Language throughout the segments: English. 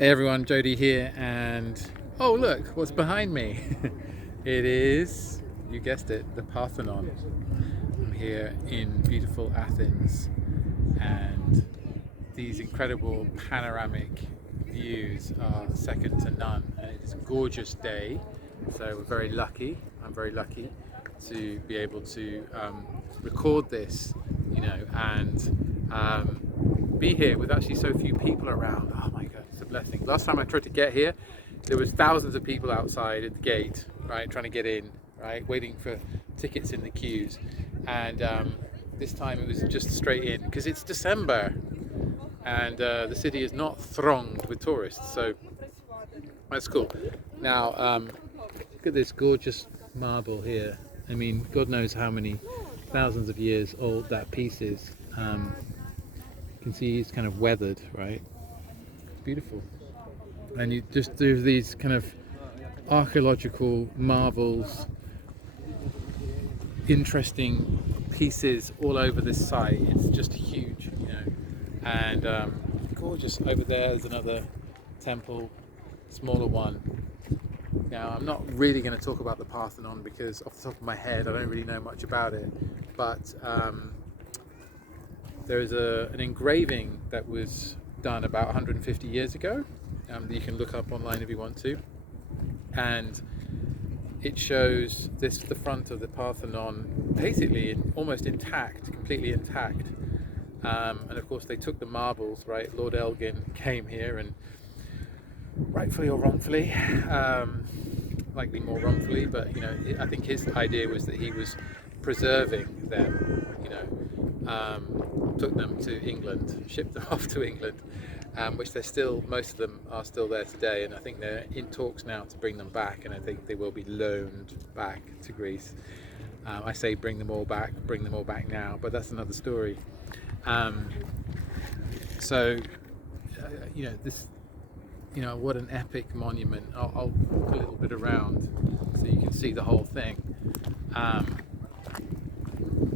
Hey everyone, Jody here, and oh look, what's behind me? It is, you guessed it, the Parthenon. I'm here in beautiful Athens, and these incredible panoramic views are second to none. And it is a gorgeous day, so we're very lucky. I'm very lucky to be able to record this, and be here with actually so few people around. Oh my god, it's a blessing. Last time I tried to get here, there was thousands of people outside at the gate, right, trying to get in, right, waiting for tickets in the queues. And this time it was just straight in because it's December and the city is not thronged with tourists, so that's cool. Now look at this gorgeous marble here. I mean, God knows how many thousands of years old that piece is. You can see it's kind of weathered, right? It's beautiful. And you just do these kind of archaeological marvels, interesting pieces all over this site. It's just huge, and gorgeous. Over there's another temple, smaller one. Now, I'm not really going to talk about the Parthenon because off the top of my head I don't really know much about it, but there is an engraving that was done about 150 years ago that you can look up online if you want to, and it shows the front of the Parthenon basically almost intact, completely intact, and of course they took the marbles, right? Lord Elgin came here, and rightfully or wrongfully, likely more wrongfully, but I think his idea was that he was preserving them, took them to England, shipped them off to England, which most of them are still there today, and I think they're in talks now to bring them back, and I think they will be loaned back to Greece. I say bring them all back now, but that's another story. What an epic monument. I'll walk a little bit around so you can see the whole thing.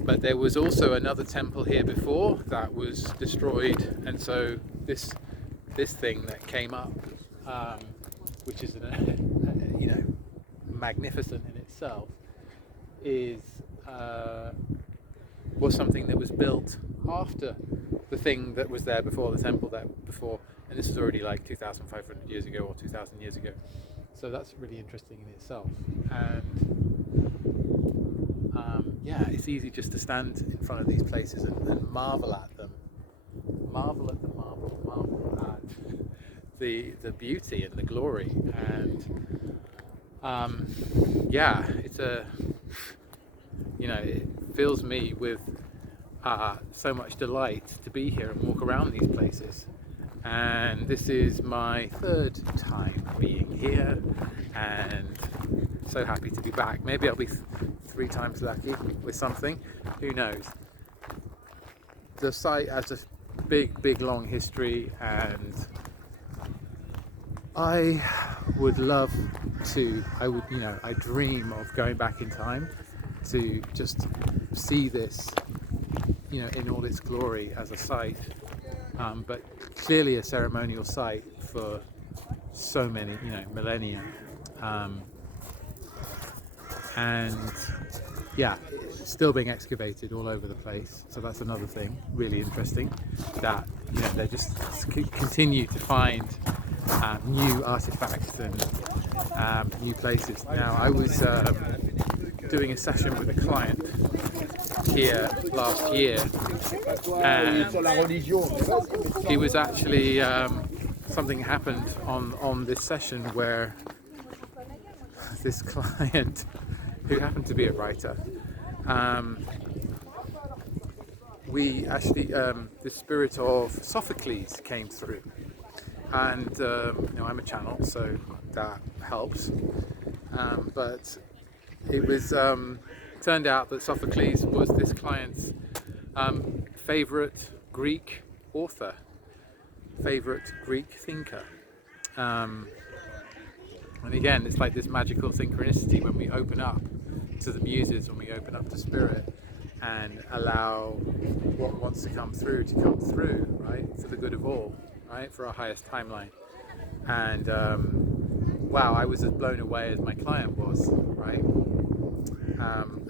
But there was also another temple here before that was destroyed, and so this thing that came up, which is magnificent in itself, was something that was built after the thing that was there before, the temple that before, and this is already like 2,500 years ago or 2,000 years ago. So that's really interesting in itself. And it's easy just to stand in front of these places and marvel at them, marvel at the beauty and the glory. And it fills me with so much delight to be here and walk around these places. And this is my third time being here, and so happy to be back. Maybe I'll be 3 times lucky with something, who knows. The site has a big long history, and I dream of going back in time to just see this in all its glory as a site, but clearly a ceremonial site for so many millennia, and still being excavated all over the place. So that's another thing really interesting, that they just continue to find new artifacts and new places. Now, I was doing a session with a client here last year, and he was actually something happened on this session where this client, who happened to be a writer, the spirit of Sophocles came through, and I'm a channel, so that helps, but it was turned out that Sophocles was this client's favorite Greek author, favorite Greek thinker, and again, it's like this magical synchronicity when we open up to the muses, when we open up to spirit and allow what wants to come through, right, for the good of all, right, for our highest timeline. And wow, I was as blown away as my client was, right?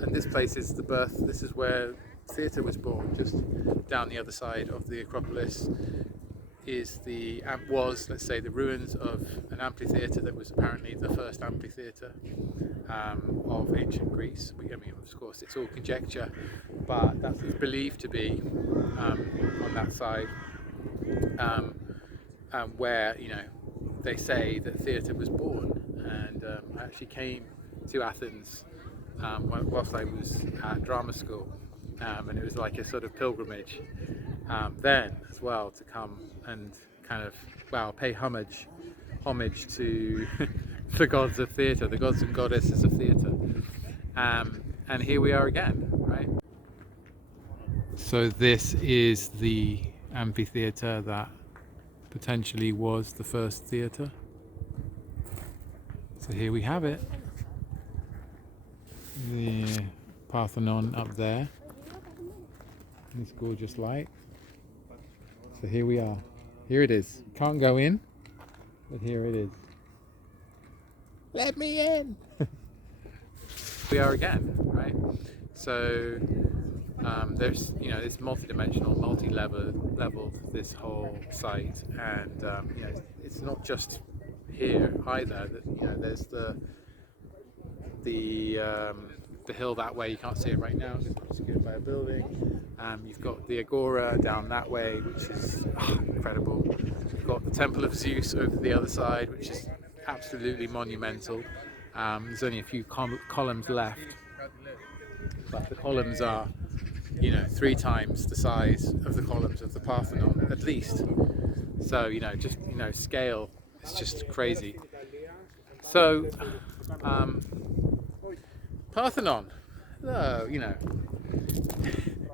And this place is the birth, this is where theatre was born. Just down the other side of the Acropolis is let's say, the ruins of an amphitheater that was apparently the first amphitheater of ancient Greece. I mean, of course, it's all conjecture, but that's believed to be on that side, where, you know, they say that theatre was born. And I actually came to Athens whilst I was at drama school, and it was like a sort of pilgrimage then as well, to come and kind of, well, pay homage to the gods of theatre, the gods and goddesses of theatre. And here we are again, right? So this is the amphitheater that potentially was the first theatre. So here we have it. The Parthenon up there. This gorgeous light. So here we are. Here it is. Can't go in, but here it is. Let me in! We are again, right? So there's, you know, it's multidimensional, multi-leveled, this whole site, and you know, it's not just here either. That, you know, there's the hill that way. You can't see it right now, it's obscured by a building. You've got the Agora down that way, which is incredible. You've got the Temple of Zeus over the other side, which is absolutely monumental. There's only a few columns left, but the columns are, you know, 3 times the size of the columns of the Parthenon, at least. So, you know, just, you know, scale, it's just crazy. So, Parthenon, hello, you know,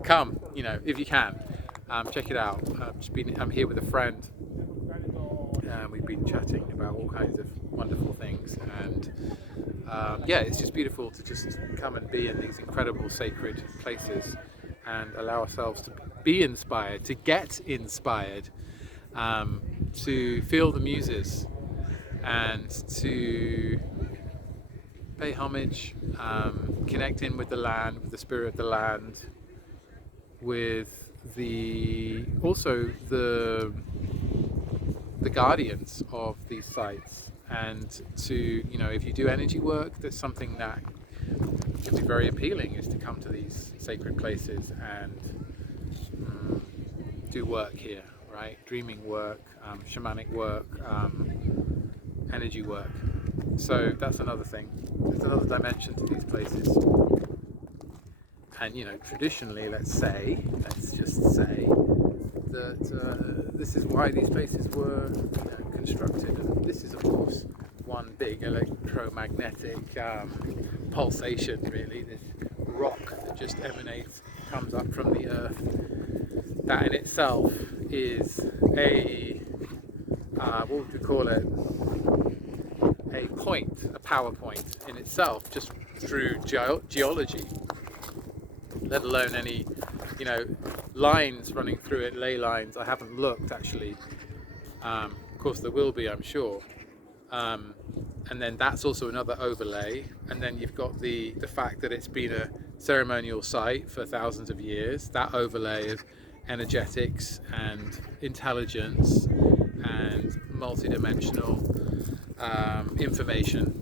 come, you know, if you can, check it out. I'm here with a friend, and we've been chatting about all kinds of wonderful things, and yeah, it's just beautiful to just come and be in these incredible sacred places and allow ourselves to be inspired, to get inspired, to feel the muses, and to pay homage, connect in with the land, with the spirit of the land, with also the guardians of these sites. And to, you know, if you do energy work, that's something that can be very appealing, is to come to these sacred places and do work here, right? Dreaming work, shamanic work, energy work. So that's another thing. There's another dimension to these places. And, you know, traditionally, let's just say that this is why these places were, you know, constructed. And this is, of course, one big electromagnetic pulsation, really. This rock that just emanates, comes up from the earth. That in itself is what would we call it? A power point in itself, just through geology, let alone any, you know, lines running through it, ley lines. I haven't looked, actually. Of course there will be, I'm sure. And then that's also another overlay. And then you've got the fact that it's been a ceremonial site for thousands of years. That overlay of energetics and intelligence and multidimensional information.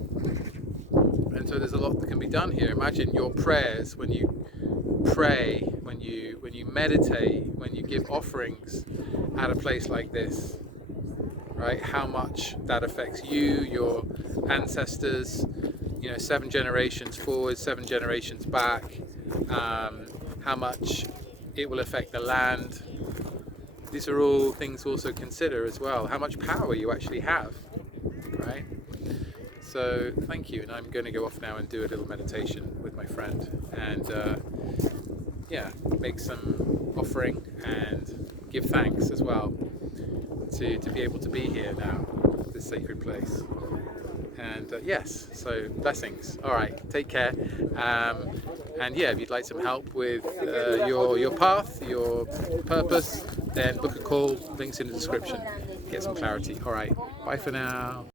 And so there's a lot that can be done here. Imagine your prayers when you pray, when you meditate, when you give offerings at a place like this, right? How much that affects you, your ancestors, you know, 7 generations forward, 7 generations back, how much it will affect the land. These are all things to also consider as well, how much power you actually have, right? So thank you, and I'm going to go off now and do a little meditation with my friend, and yeah, make some offering and give thanks as well to be able to be here now, this sacred place. And yes, so blessings. All right, take care. And yeah, if you'd like some help with your path, your purpose, then book a call. Links in the description. get some clarity. All right, bye for now.